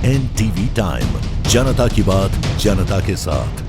NTV time, जनता की बात जनता के साथ।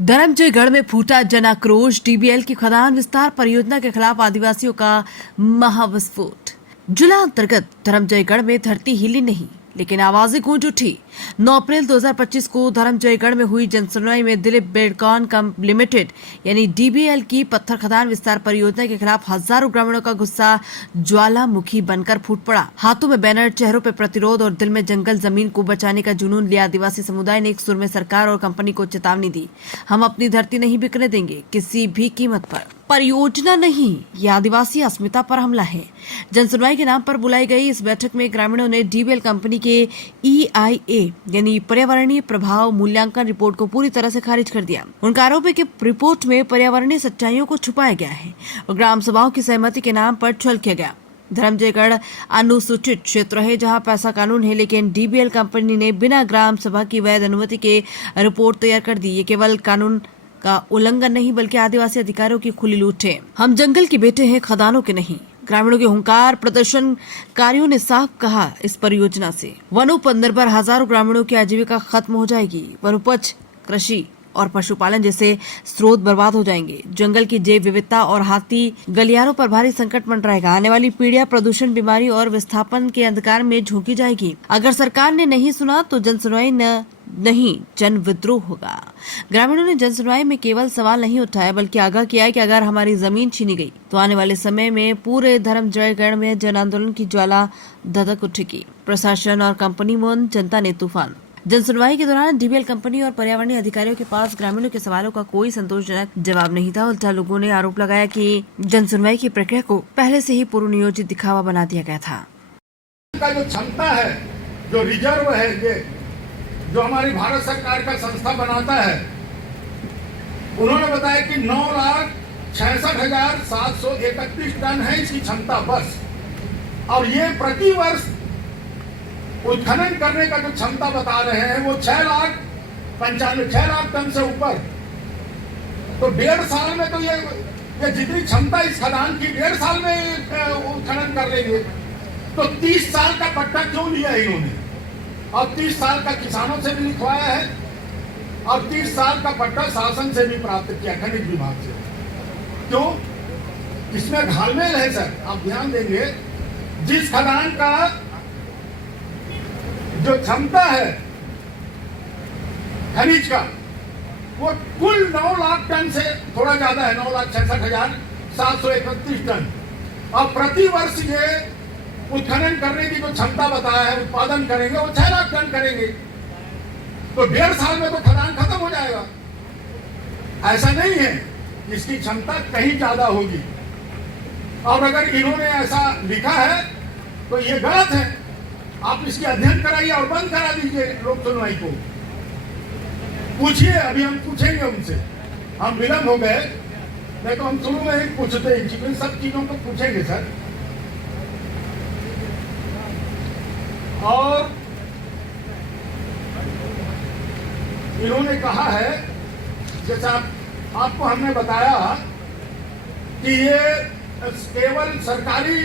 धर्मजयगढ़ में फूटा जन आक्रोश। डीबीएल की खदान विस्तार परियोजना के खिलाफ आदिवासियों का महाविस्फोट। जिला अंतर्गत धर्मजयगढ़ में धरती हिली नहीं, लेकिन आवाजें गूंज उठी। 9 अप्रैल 2025 को धर्मजयगढ़ में हुई जनसुनवाई में दिलीप बिल्डकॉन कंपनी लिमिटेड यानी डीबीएल की पत्थर खदान विस्तार परियोजना के खिलाफ हजारों ग्रामीणों का गुस्सा ज्वालामुखी बनकर फूट पड़ा। हाथों में बैनर, चेहरों पर प्रतिरोध और दिल में जंगल जमीन को बचाने का जुनून लिया आदिवासी समुदाय ने एक सुर में सरकार और कंपनी को चेतावनी दी। हम अपनी धरती नहीं बिकने देंगे, किसी भी कीमत पर। परियोजना नहीं, ये आदिवासी अस्मिता पर हमला है। जनसुनवाई के नाम पर बुलाई गई इस बैठक में ग्रामीणों ने डीबीएल कंपनी के EIA यानी पर्यावरणीय प्रभाव मूल्यांकन रिपोर्ट को पूरी तरह से खारिज कर दिया। उनका आरोप है कि रिपोर्ट में पर्यावरणीय सच्चाइयों को छुपाया गया है और ग्राम सभाओं की सहमति के नाम पर छल किया गया। धर्मजयगढ़ अनुसूचित क्षेत्र है जहां पैसा कानून है, लेकिन डीबीएल कंपनी ने बिना ग्राम सभा की वैध अनुमति के रिपोर्ट तैयार कर दी। ये केवल कानून का उल्लंघन नहीं बल्कि आदिवासी अधिकारों की खुली लूट है। हम जंगल के बेटे हैं, खदानों के नहीं। ग्रामीणों के हुंकार। प्रदर्शनकारियों ने साफ कहा, इस परियोजना से वनों पर निर्भर हजारों ग्रामीणों की आजीविका खत्म हो जाएगी। वनोपज, कृषि और पशुपालन जैसे स्रोत बर्बाद हो जाएंगे। जंगल की जैव विविधता और हाथी गलियारों पर भारी संकट मंडराएगा। आने वाली पीढ़ियां प्रदूषण, बीमारी और विस्थापन के अंधकार में झोंकी जाएगी। अगर सरकार ने नहीं सुना तो जनसुनवाई नहीं जन विद्रोह होगा। ग्रामीणों ने जनसुनवाई में केवल सवाल नहीं उठाया बल्कि आगाह किया कि अगर हमारी जमीन छीनी गई तो आने वाले समय में पूरे धर्मजयगढ़ में जन आंदोलन की ज्वाला धधक उठेगी। प्रशासन और कंपनी में जनता ने तूफान। जनसुनवाई के दौरान डीबीएल कंपनी और पर्यावरणीय अधिकारियों के पास ग्रामीणों के सवालों का कोई संतोषजनक जवाब नहीं था। उल्टा लोगों ने आरोप लगाया कि जनसुनवाई की प्रक्रिया को पहले से ही पूर्व नियोजित दिखावा बना दिया गया था। का जो क्षमता है, जो रिजर्व है, ये जो हमारी भारत सरकार का संस्था बनाता है, उन्होंने बताया कि 9,66,731 टन है इसकी क्षमता बस। और ये प्रति वर्ष उत्खनन करने का जो क्षमता बता रहे हैं वो 6,95,6 टन से ऊपर। तो 1.5 साल में तो ये जितनी क्षमता इस खदान की 1.5 साल में उत्खनन कर लेंगे। तो 30 साल का पट्टा क्यों लिया इन्होंने? और 30 साल का किसानों से भी लिखवाया है और 30 साल का पट्टा शासन से भी प्राप्त किया, खनिज विभाग से। क्यों? इसमें घालमेल है सर। आप ध्यान देंगे, जिस खदान का जो क्षमता है खनिज का वो कुल 9 लाख टन से थोड़ा ज्यादा है, 9,66,731 टन। और प्रति वर्ष ये उत्खनन करने की जो क्षमता बताया है, उत्पादन करेंगे वो 6 लाख टन करेंगे। तो 1.5 साल में तो खदान खत्म हो जाएगा। ऐसा नहीं है, इसकी क्षमता कहीं ज्यादा होगी। और अगर इन्होंने ऐसा लिखा है तो ये गलत है। आप इसकी अध्ययन कराइए और बंद करा दीजिए लोक सुनवाई को। पूछिए, अभी हम पूछेंगे उनसे। हम विलंब हो गए, नहीं तो हम शुरू में ही पूछते हैं, सब चीजों को पूछेंगे सर। और इन्होंने कहा है, जैसा आपको हमने बताया कि ये केवल सरकारी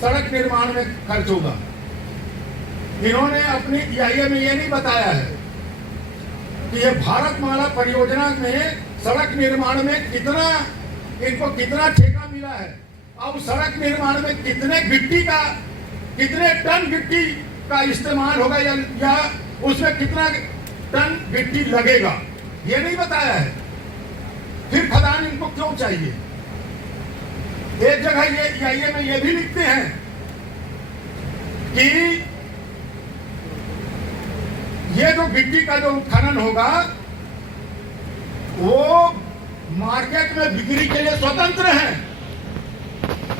सड़क निर्माण में खर्च होगा। इन्होंने अपनी EIA में ये नहीं बताया है कि ये भारतमाला परियोजना में सड़क निर्माण में इनको कितना ठेका मिला है और सड़क निर्माण में कितने टन गिट्टी का इस्तेमाल होगा या उसमें कितना टन गिट्टी लगेगा, ये नहीं बताया है। फिर खदान इनको क्यों चाहिए? एक जगह ये EIA में ये भी लिखते हैं कि ये जो गिट्टी का जो उत्खनन होगा वो मार्केट में बिक्री के लिए स्वतंत्र है।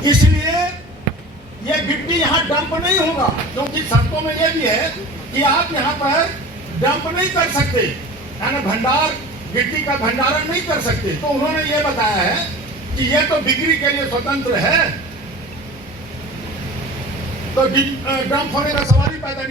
इसलिए ये गिट्टी यहाँ डंप नहीं होगा, क्योंकि शर्तों में ये भी है कि आप यहाँ पर डंप नहीं कर सकते, यानी गिट्टी का भंडारण नहीं कर सकते। तो उन्होंने ये बताया है कि ये तो बिक्री के लिए स्वतंत्र है, तो डंप होने का सवाल ही पैदा नहीं।